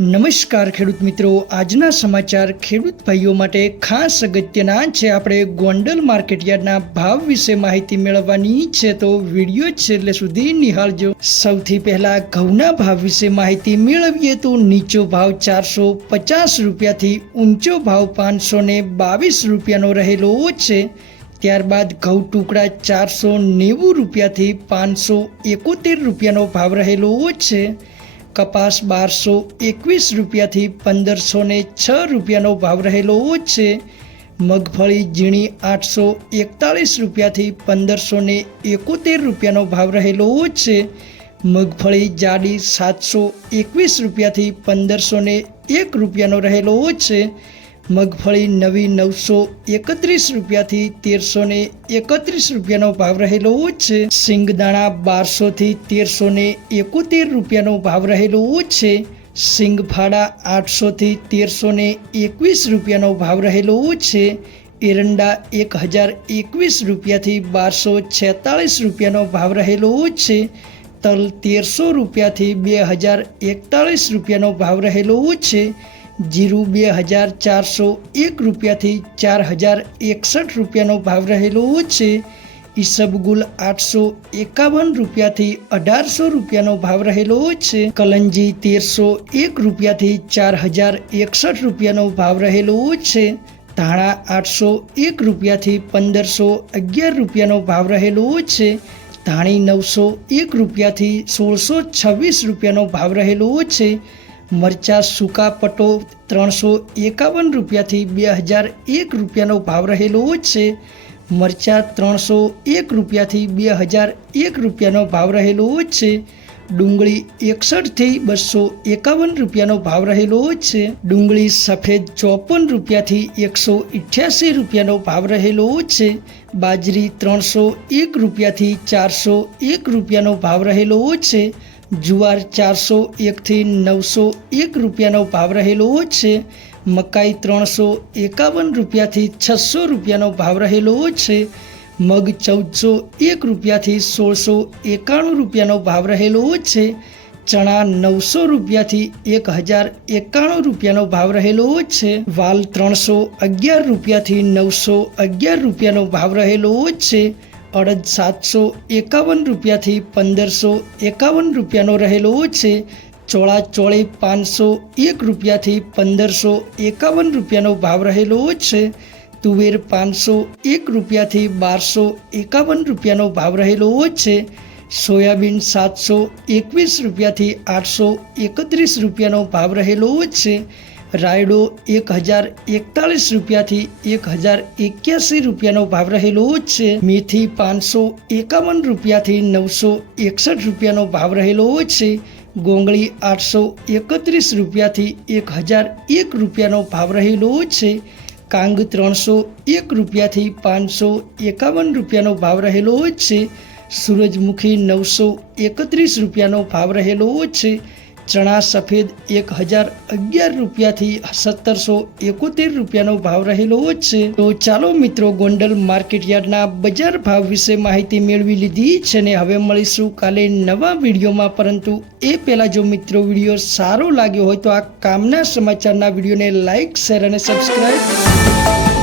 નમસ્કાર ખેડૂત મિત્રો. આજના સમાચાર ખેડૂત ભાઈઓ માટે ખાસ અગત્યના છે. આપણે ગોંડલ માર્કેટયાર્ડના ભાવ વિશે માહિતી મેળવવાની છે તો વીડિયો છેલ્લે સુધી નિહાળજો. સૌથી પહેલા ઘઉંના ભાવ વિશે માહિતી મેળવીએ તો નીચો ભાવ ચારસો પચાસ રૂપિયાથી ઊંચો ભાવ પાંચસો ને બાવીસ રૂપિયાનો રહેલો છે. ત્યારબાદ ઘઉં ટુકડા ચારસો નેવું રૂપિયાથી પાંચસો એકોતેર રૂપિયાનો ભાવ રહેલો છે. કપાસ બારસો એકવીસ રૂપિયાથી પંદરસો ને છ રૂપિયાનો ભાવ રહેલો છે. મગફળી ઝીણી આઠસો એકતાળીસ રૂપિયાથી પંદરસો ને એકોતેર રૂપિયાનો ભાવ રહેલો છે. મગફળી જાડી સાતસો એકવીસ રૂપિયાથી પંદરસો ને એક રૂપિયાનો રહેલો છે. મગફળી નવી નવસો એકત્રીસ રૂપિયાથી તેરસો ને એકત્રીસ રૂપિયાનો ભાવ રહેલો છે. સિંગદાણા બારસોથી તેરસો ને એકોતેર રૂપિયાનો ભાવ રહેલો છે. સિંગફાડા આઠસોથી તેરસો ને એકવીસ રૂપિયાનો ભાવ રહેલો છે. એરંડા એક હજાર એકવીસ રૂપિયાથી બારસો છેતાળીસ રૂપિયાનો ભાવ રહેલો છે. તલ તેરસો રૂપિયાથી બે હજાર એકતાળીસ રૂપિયાનો ભાવ રહેલો છે. જીરું બે હજાર ચારસો એક રૂપિયાથી ચાર હજાર એકસઠ રૂપિયાનો ભાવ રહેલો છે. ઈસબગુલ આઠસો એકાવન રૂપિયાથી અઢારસો રૂપિયાનો ભાવ રહેલો છે. કલંજી તેરસો એક રૂપિયાથી ચાર હજાર એકસઠ રૂપિયાનો ભાવ રહેલો છે. ધાણા આઠસો એક રૂપિયાથી પંદરસો અગિયાર રૂપિયાનો ભાવ રહેલો છે. ધાણી નવસો એક રૂપિયાથી સોળસો છવ્વીસ રૂપિયાનો ભાવ રહેલો છે. મરચા સૂકા પટો ત્રણસો એકાવન રૂપિયાથી બે હજાર એક રૂપિયાનો ભાવ રહેલો છે. મરચા ત્રણસો એક રૂપિયાથી બે હજાર એક રૂપિયાનો ભાવ રહેલો છે. ડુંગળી એકસઠથી બસો એકાવન રૂપિયાનો ભાવ રહેલો છે. ડુંગળી સફેદ ચોપન રૂપિયાથી એકસો ઇઠ્યાસી રૂપિયાનો ભાવ રહેલો છે. બાજરી ત્રણસો એક રૂપિયાથી ચારસો એક રૂપિયાનો ભાવ રહેલો છે. જુવાર ચારસો એકથી નવસો એક રૂપિયાનો ભાવ રહેલો છે. મકાઈ ત્રણસો એકાવન રૂપિયાથી છસો રૂપિયાનો ભાવ રહેલો છે. મગ ચૌદસો એક રૂપિયાથી સોળસો એકાણું રૂપિયાનો ભાવ રહેલો છે. ચણા નવસો રૂપિયાથી એક હજાર એકાણું રૂપિયાનો ભાવ રહેલો છે. વાલ ત્રણસો અગિયાર રૂપિયાથી નવસો અગિયાર રૂપિયાનો ભાવ રહેલો છે. અડદ સાતસો એકાવન રૂપિયાથી પંદરસો એકાવન રૂપિયાનો રહેલો છે. ચોળા ચોળી પાંચસો એક રૂપિયાથી પંદરસો એકાવન રૂપિયાનો ભાવ રહેલો છે. તુવેર પાંચસો એક રૂપિયાથી બારસો એકાવન રૂપિયાનો ભાવ રહેલો છે. સોયાબીન સાતસો એકવીસ રૂપિયાથી આઠસો એકત્રીસ રૂપિયાનો ભાવ રહેલો છે. રાયડો એક હજાર એકતાલીસ રૂપિયાથી એક હજાર એક્યાસી રૂપિયાનો ભાવ રહેલો છે. મેથી પાંચસો એકાવન રૂપિયાથી નવસો એકસઠ રૂપિયાનો ભાવ રહેલો છે. ગોંગળી આઠસો એકત્રીસ રૂપિયાથી એક હજાર એક રૂપિયાનો ભાવ રહેલો છે. કાંગ ત્રણસો એક રૂપિયાથી પાંચસો એકાવન રૂપિયાનો ભાવ રહેલો છે. સૂરજમુખી નવસો એકત્રીસ રૂપિયાનો ભાવ રહેલો છે. ચણા સફેદ એક હજાર અગિયાર રૂપિયાથી સત્તરસો એકોતેર રૂપિયાનો ભાવ રહેલો જ છે. તો ચાલો મિત્રો, ગોંડલ માર્કેટયાર્ડના બજાર ભાવ વિશે માહિતી મેળવી લીધી છે ને હવે મળીશું કાલે નવા વિડીયોમાં. પરંતુ એ પહેલાં જો મિત્રો વીડિયો સારો લાગ્યો હોય તો આ કામના સમાચારના વિડીયોને લાઇક શેર અને સબસ્ક્રાઈબ